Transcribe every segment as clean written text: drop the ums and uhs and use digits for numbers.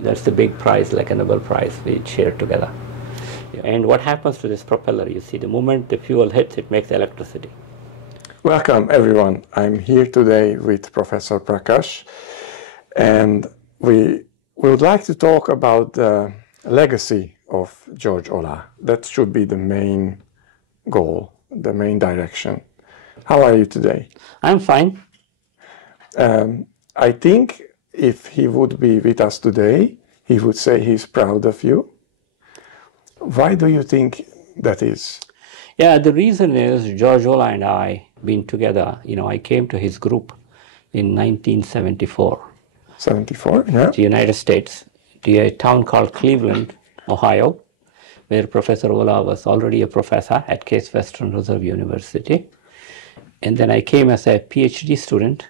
that's the big prize, like a Nobel Prize we share together. And what happens to this propeller? You see, the moment the fuel hits, it makes electricity. Welcome everyone. I'm here today with Professor Prakash, and we would like to talk about the legacy of George Oláh. That should be the main goal, the main direction. How are you today? I'm fine. I think if he would be with us today, he would say he's proud of you. Why do you think that is? Yeah, the reason is George Oláh and I been together. I came to his group in 1974. 74, yeah. The United States, to a town called Cleveland, Ohio, where Professor Oláh was already a professor at Case Western Reserve University. And then I came as a PhD student,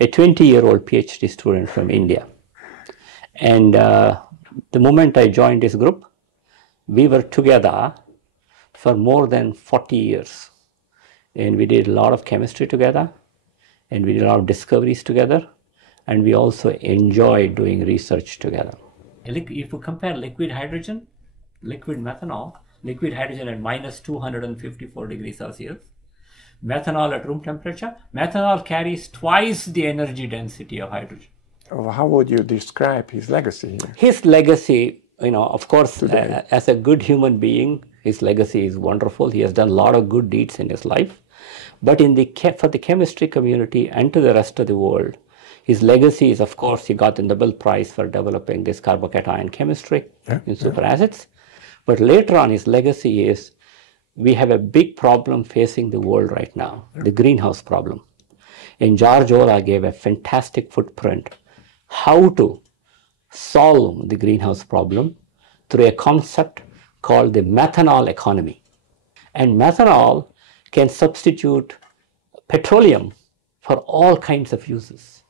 a 20-year-old PhD student from India. And the moment I joined this group, we were together for more than 40 years. And we did a lot of chemistry together, and we did a lot of discoveries together, and we also enjoyed doing research together. If you compare liquid hydrogen, liquid methanol, liquid hydrogen at minus 254 degrees Celsius, methanol at room temperature, methanol carries twice the energy density of hydrogen. How would you describe his legacy here? His legacy, of course, as a good human being, his legacy is wonderful. He has done a lot of good deeds in his life. But for the chemistry community and to the rest of the world, his legacy is, of course, he got the Nobel Prize for developing this carbocation chemistry in superacids. But later on, his legacy is, we have a big problem facing the world right now, the greenhouse problem. And George Oláh gave a fantastic footprint how to solve the greenhouse problem through a concept called the methanol economy. And methanol can substitute petroleum for all kinds of uses.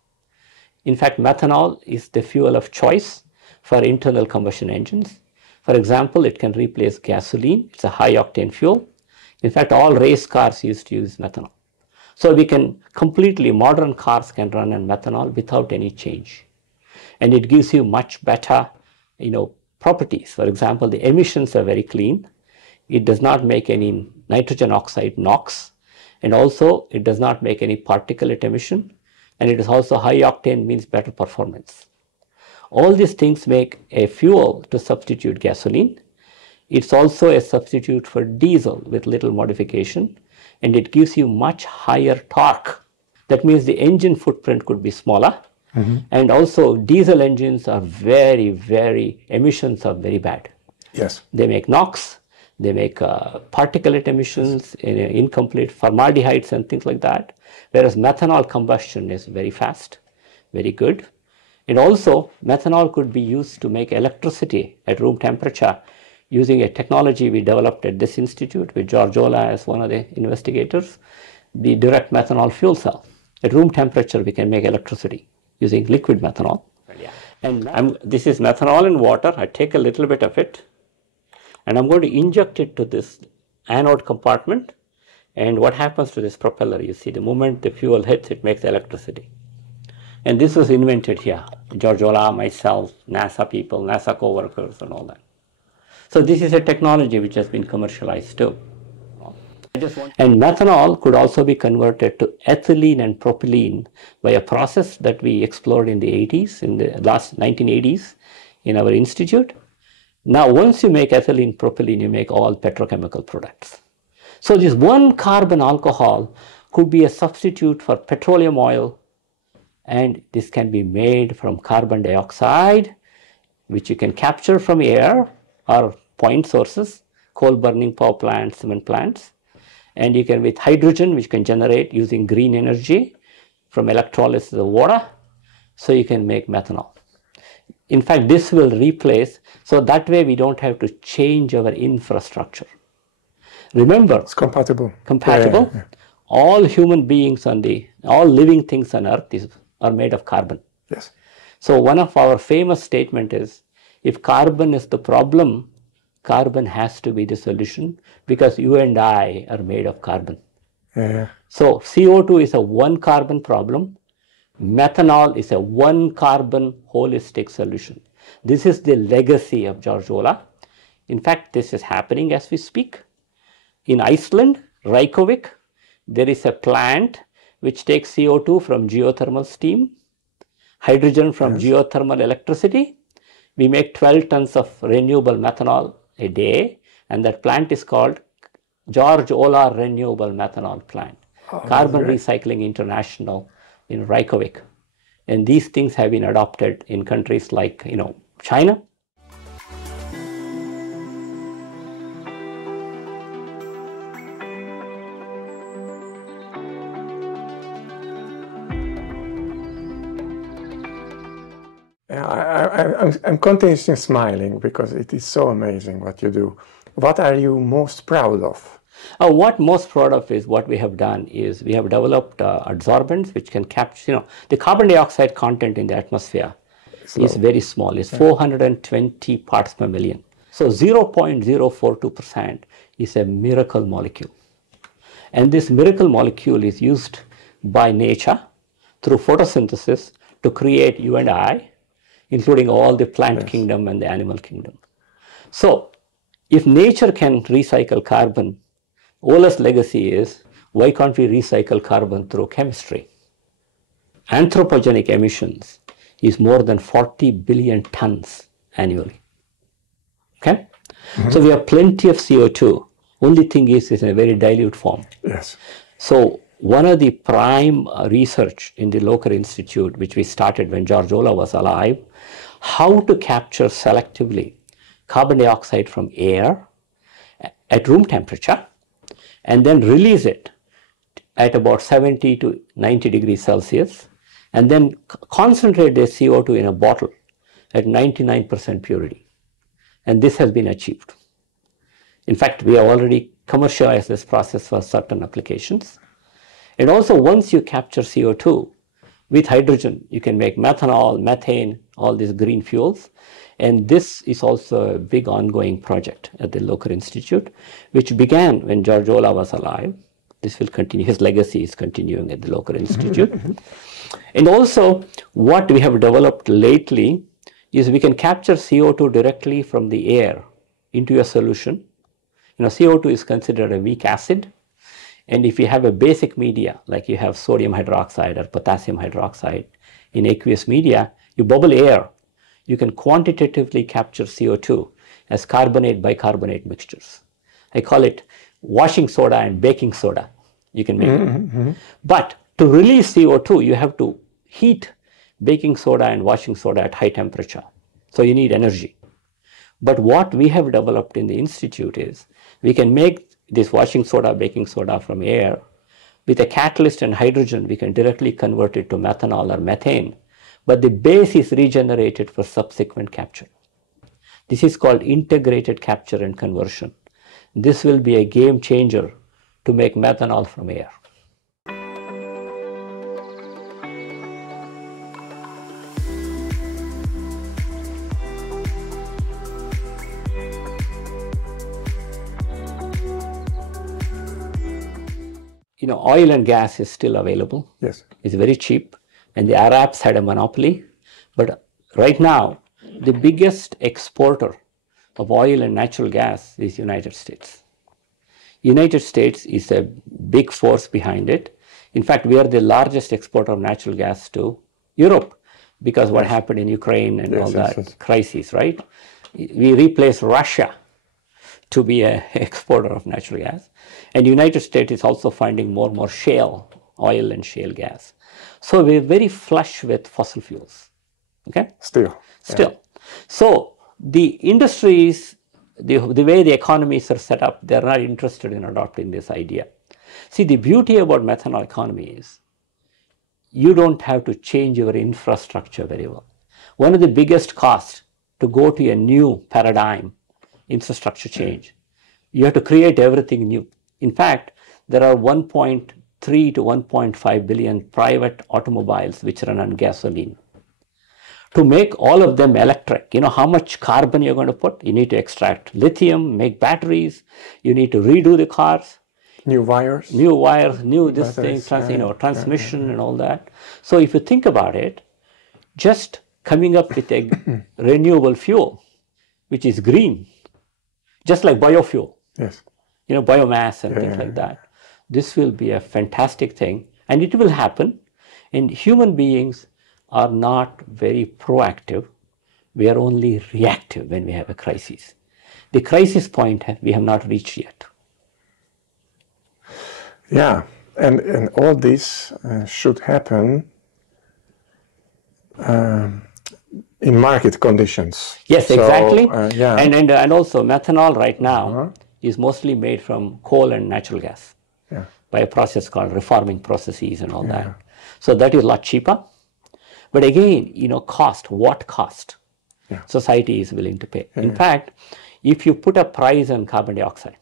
In fact, methanol is the fuel of choice for internal combustion engines. For example, it can replace gasoline. It's a high octane fuel. In fact, all race cars used to use methanol. So modern cars can run on methanol without any change. And it gives you much better, properties. For example, the emissions are very clean. It does not make any nitrogen oxide, NOx. And also, it does not make any particulate emission. And it is also high octane, means better performance. All these things make a fuel to substitute gasoline. It's also a substitute for diesel with little modification, and it gives you much higher torque. That means the engine footprint could be smaller, and also diesel engines are emissions are very bad. Yes. They make NOx, they make particulate emissions, incomplete formaldehydes and things like that, whereas methanol combustion is very fast, very good. And also, methanol could be used to make electricity at room temperature using a technology we developed at this institute with George Oláh as one of the investigators, the direct methanol fuel cell. At room temperature, we can make electricity using liquid methanol. And this is methanol in water. I take a little bit of it, and I'm going to inject it to this anode compartment. And what happens to this propeller? You see, the moment the fuel hits, it makes electricity. And this was invented here. George Oláh, myself, NASA people, NASA co-workers and all that. So this is a technology which has been commercialized too. And methanol could also be converted to ethylene and propylene by a process that we explored in the 80s, in the last 1980s in our institute. Now, once you make ethylene, propylene, you make all petrochemical products. So this one carbon alcohol could be a substitute for petroleum oil, and this can be made from carbon dioxide, which you can capture from air or point sources, coal burning power plants, cement plants. And you can, with hydrogen, which can generate using green energy from electrolysis of water, so you can make methanol. In fact, this will replace, so that way we don't have to change our infrastructure. Remember, it's compatible. Yeah. All human beings all living things on earth are made of carbon. Yes. So one of our famous statement is, if carbon is the problem, carbon has to be the solution, because you and I are made of carbon. Yeah. So CO2 is a one carbon problem. Methanol is a one carbon holistic solution. This is the legacy of George Oláh. In fact, this is happening as we speak. In Iceland, Reykjavik, there is a plant which takes CO2 from geothermal steam, hydrogen from geothermal electricity. We make 12 tons of renewable methanol a day, and that plant is called George Oláh Renewable Methanol Plant. Carbon Recycling International in Reykjavik. And these things have been adopted in countries like, China. I'm continuously smiling because it is so amazing what you do. What are you most proud of? What most proud of is what we have done is we have developed adsorbents which can capture, the carbon dioxide content in the atmosphere is very small. It's 420 parts per million. So 0.042% is a miracle molecule. And this miracle molecule is used by nature through photosynthesis to create you and I, including all the plant kingdom and the animal kingdom. So if nature can recycle carbon, Olah's legacy is, why can't we recycle carbon through chemistry? Anthropogenic emissions is more than 40 billion tons annually. Okay? So we have plenty of CO2. Only thing is it's in a very dilute form. Yes. So one of the prime research in the local institute, which we started when George Oláh was alive, how to capture selectively carbon dioxide from air at room temperature and then release it at about 70 to 90 degrees Celsius and then concentrate the CO2 in a bottle at 99% purity. And this has been achieved. In fact, we have already commercialized this process for certain applications. And also, once you capture CO2 with hydrogen, you can make methanol, methane, all these green fuels. And this is also a big ongoing project at the local institute, which began when George Oláh was alive. This will continue. His legacy is continuing at the local institute. And also, what we have developed lately is we can capture CO2 directly from the air into a solution. CO2 is considered a weak acid. And if you have a basic media, like you have sodium hydroxide or potassium hydroxide in aqueous media, you bubble air. You can quantitatively capture CO2 as carbonate bicarbonate mixtures. I call it washing soda and baking soda. You can make it. But to release CO2, you have to heat baking soda and washing soda at high temperature. So you need energy. But what we have developed in the institute is we can make this washing soda, baking soda from air. With a catalyst and hydrogen, we can directly convert it to methanol or methane. But the base is regenerated for subsequent capture. This is called integrated capture and conversion. This will be a game changer to make methanol from air. Oil and gas is still available. Yes. It's very cheap. And the Arabs had a monopoly. But right now, the biggest exporter of oil and natural gas is United States. United States is a big force behind it. In fact, we are the largest exporter of natural gas to Europe because what happened in Ukraine and all that crisis, right? We replaced Russia to be an exporter of natural gas. And the United States is also finding more and more shale oil and shale gas. So we're very flush with fossil fuels. Okay? Still. Yeah. So the industries, the way the economies are set up, they're not interested in adopting this idea. See, the beauty about methanol economy is you don't have to change your infrastructure very well. One of the biggest costs to go to a new paradigm, infrastructure change, you have to create everything new. In fact, there are 1.3 to 1.5 billion private automobiles which run on gasoline. To make all of them electric, how much carbon you're going to put? You need to extract lithium, make batteries, you need to redo the cars. New wires, new this thing, transmission and all that. So if you think about it, just coming up with a renewable fuel, which is green, just like biofuel, yes, biomass and things like that. This will be a fantastic thing, and it will happen. And human beings are not very proactive. We are only reactive when we have a crisis. The crisis point we have not reached yet. Yeah, and all this should happen in market conditions. Yes, exactly. Yeah. And also methanol right now is mostly made from coal and natural gas by a process called reforming processes and all that. So that is a lot cheaper. But again, cost, what cost society is willing to pay. In fact, if you put a price on carbon dioxide,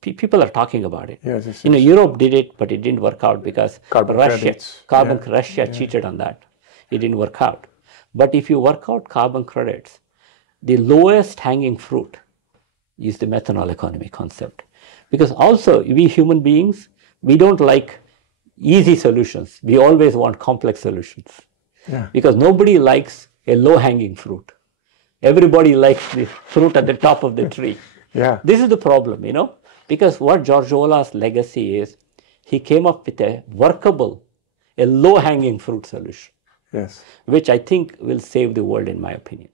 people are talking about it. Yes. Europe did it, but it didn't work out because Russia cheated on that. It didn't work out. But if you work out carbon credits, the lowest hanging fruit is the methanol economy concept. Because also we human beings, we don't like easy solutions. We always want complex solutions. Because nobody likes a low hanging fruit. Everybody likes the fruit at the top of the tree. This is the problem, because what George Olah's legacy is, he came up with a workable, a low hanging fruit solution. Which I think will save the world, in my opinion.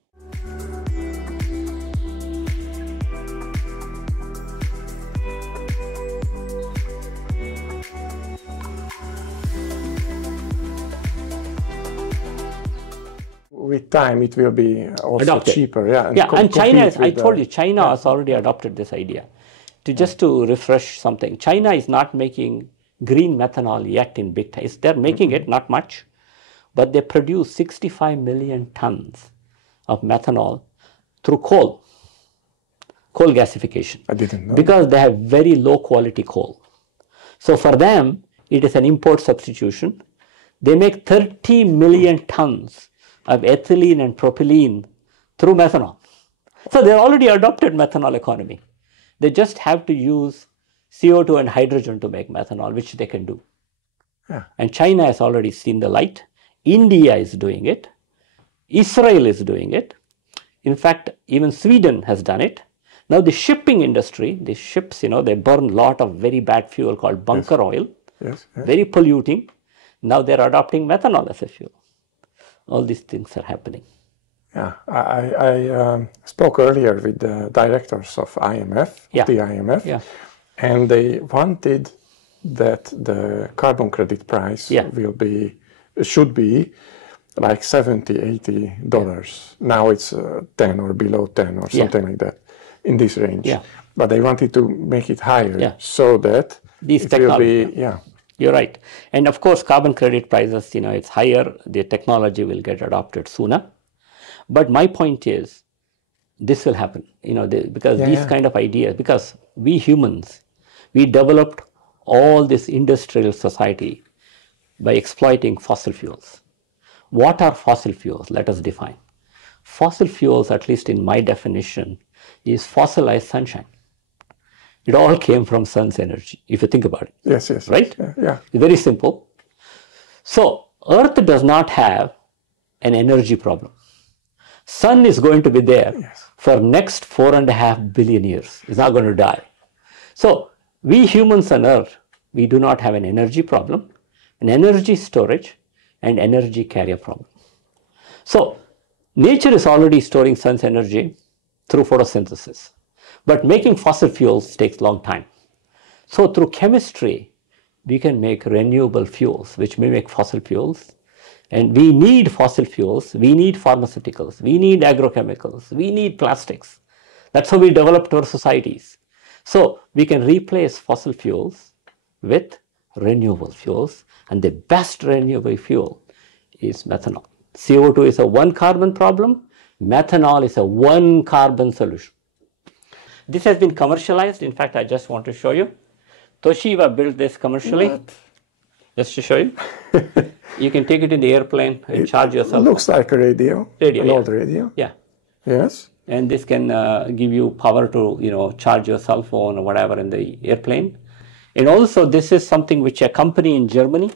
With time, it will be also adopted. cheaper. And China, I told you, China has already adopted this idea. Just to refresh something, China is not making green methanol yet in big time. They're making it, not much. But they produce 65 million tons of methanol through coal gasification. I didn't know. Because they have very low quality coal. So for them, it is an import substitution. They make 30 million tons of ethylene and propylene through methanol. So they already adopted methanol economy. They just have to use CO2 and hydrogen to make methanol, which they can do. And China has already seen the light. India is doing it. Israel is doing it. In fact, even Sweden has done it. Now the shipping industry, the ships, they burn a lot of very bad fuel called bunker oil. Very polluting. Now they're adopting methanol as a fuel. All these things are happening. I spoke earlier with the directors of IMF, the IMF, and they wanted that the carbon credit price should be like $70-80. Now it's 10 or below 10 or something like that, in this range. But they wanted to make it higher so that it will be, You're right. And of course, carbon credit prices, it's higher, the technology will get adopted sooner. But my point is, this will happen, because these kind of ideas, because we humans, we developed all this industrial society by exploiting fossil fuels. What are fossil fuels? Let us define. Fossil fuels, at least in my definition, is fossilized sunshine. It all came from sun's energy, if you think about it. Yes. Right? Yeah. It's very simple. So, Earth does not have an energy problem. Sun is going to be there for next 4.5 billion years. It's not going to die. So, we humans on Earth, we do not have an energy problem, an energy storage, and energy carrier problem. So, nature is already storing sun's energy through photosynthesis. But making fossil fuels takes a long time. So through chemistry, we can make renewable fuels, which mimic fossil fuels. And we need fossil fuels, we need pharmaceuticals, we need agrochemicals, we need plastics. That's how we developed our societies. So we can replace fossil fuels with renewable fuels. And the best renewable fuel is methanol. CO2 is a one carbon problem. Methanol is a one carbon solution. This has been commercialized. In fact, I just want to show you. Toshiba built this commercially. Just to show you. You can take it in the airplane and charge yourself. It looks like a radio. An old radio. Yes. And this can give you power to, charge your cell phone or whatever in the airplane. And also, this is something which a company in Germany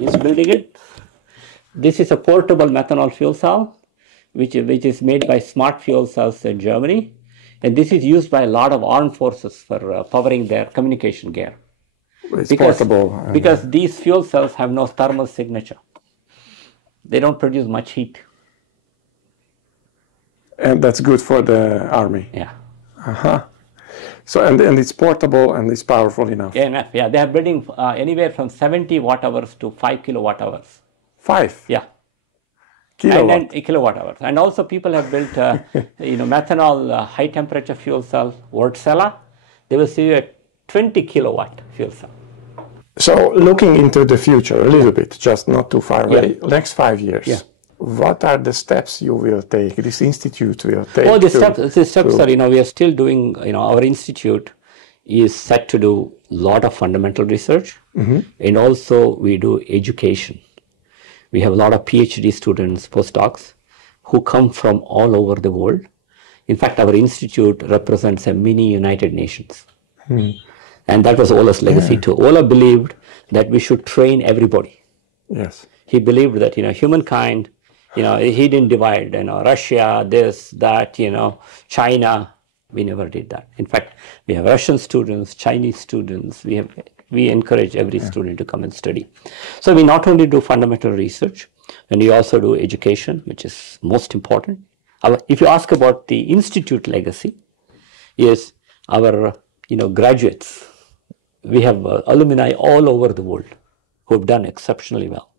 is building it. This is a portable methanol fuel cell. which is made by Smart Fuel Cells in Germany. And this is used by a lot of armed forces for powering their communication gear. It's portable. Because these fuel cells have no thermal signature. They don't produce much heat. And that's good for the army. Yeah. Uh-huh. So, and it's portable and it's powerful enough. Yeah, enough. Yeah, they are building anywhere from 70 watt hours to 5 kilowatt hours. 5? Yeah. Kilowatt. And kilowatt hours. And also people have built, methanol high temperature fuel cell, Wärtsilä. They will see a 20 kilowatt fuel cell. So looking into the future a little bit, just not too far away, next 5 years, what are the steps you will take, this institute will take? Oh, the steps are, we are still doing, our institute is set to do a lot of fundamental research, and also we do education. We have a lot of PhD students, postdocs, who come from all over the world. In fact, our institute represents a mini United Nations. And that was Olah's legacy too. Oláh believed that we should train everybody. Yes. He believed that, humankind, he didn't divide, Russia, this, that, China. We never did that. In fact, we have Russian students, Chinese students. We encourage every student to come and study. So we not only do fundamental research, and we also do education, which is most important. If you ask about the institute legacy, is our, graduates. We have alumni all over the world who have done exceptionally well.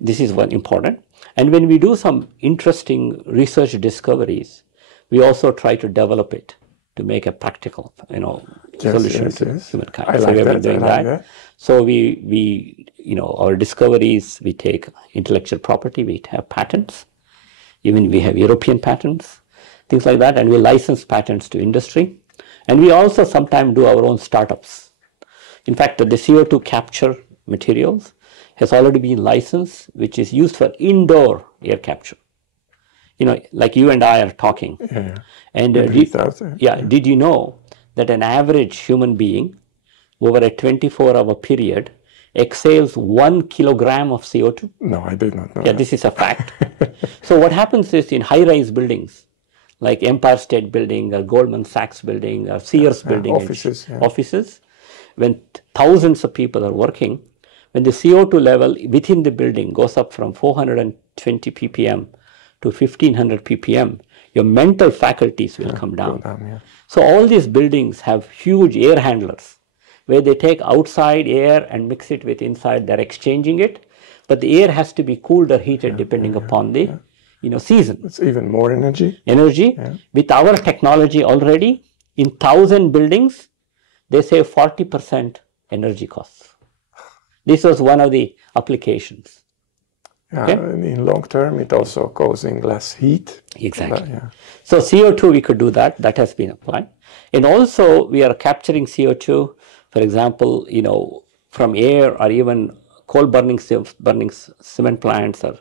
This is one important. And when we do some interesting research discoveries, we also try to develop it to make a practical, solution to humankind. So we have been doing that. So we our discoveries, we take intellectual property, we have patents, even we have European patents, things like that, and we license patents to industry. And we also sometimes do our own startups. In fact, the CO2 capture materials has already been licensed, which is used for indoor air capture. Like you and I are talking. Yeah. And did you know that an average human being over a 24-hour period exhales 1 kilogram of CO2? No, I did not know. Yeah, this is a fact. So what happens is in high-rise buildings, like Empire State Building or Goldman Sachs Building or Sears Building, offices, when thousands of people are working, when the CO2 level within the building goes up from 420 ppm to 1500 ppm, your mental faculties will come down. So all these buildings have huge air handlers where they take outside air and mix it with inside. They're exchanging it, but the air has to be cooled or heated depending upon the season. It's even more energy. With our technology already, in 1,000 buildings, they save 40% energy costs. This was one of the applications. In long term, it also causing less heat. Exactly. So CO2, we could do that. That has been applied. And also, we are capturing CO2, for example, from air or even coal burning cement plants, or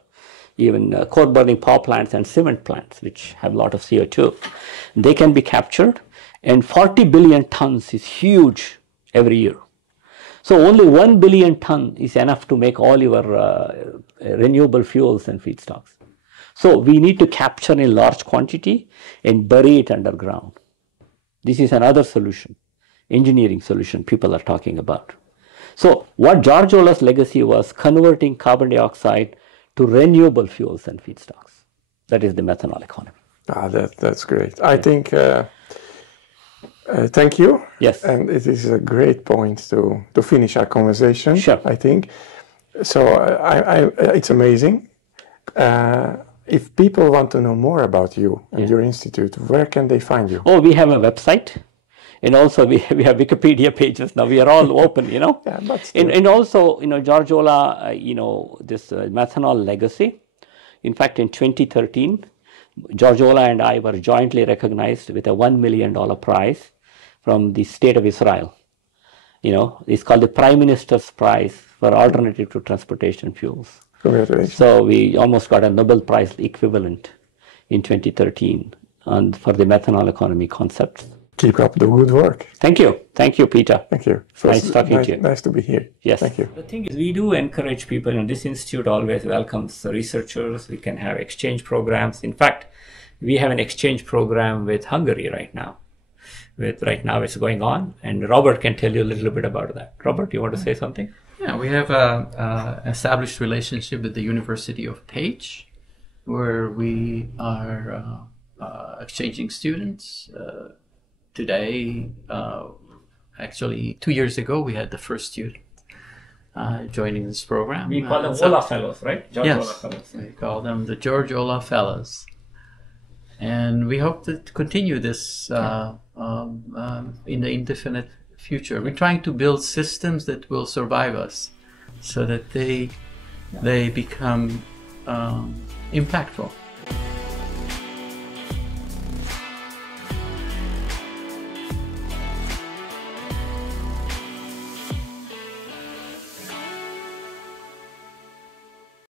even coal burning power plants and cement plants, which have a lot of CO2. They can be captured, and 40 billion tons is huge every year. So only 1 billion ton is enough to make all your renewable fuels and feedstocks. So we need to capture in large quantity and bury it underground. This is another solution, engineering solution people are talking about. So what George Olah's legacy was converting carbon dioxide to renewable fuels and feedstocks. That is the methanol economy. That's great. I think, thank you. Yes. And it is a great point to finish our conversation, I think. So it's amazing. If people want to know more about you and your institute, where can they find you? Oh, we have a website. And also we have Wikipedia pages now. We are all open, And also, George Oláh, this methanol legacy. In fact, in 2013, George Oláh and I were jointly recognized with a $1 million prize from the state of Israel. It's called the Prime Minister's Prize for Alternative to Transportation Fuels. Congratulations. So we almost got a Nobel Prize equivalent in 2013 for the methanol economy concepts. keep up the good work. Thank you. Thank you, Peter. Thank you. Nice talking to you. Nice to be here. Yes. Thank you. The thing is, we do encourage people, and this institute always welcomes researchers. We can have exchange programs. In fact, we have an exchange program with Hungary right now. Right now it's going on, and Robert can tell you a little bit about that. Robert, you want to say something? Yeah, we have an established relationship with the University of Pécs, where we are exchanging students. Today, actually 2 years ago, we had the first student joining this program. We call them Oláh Fellows, right? George Yes, Oláh Fellows. we call them the George Oláh Fellows. And we hope to continue this in the indefinite future. We're trying to build systems that will survive us so that they become impactful.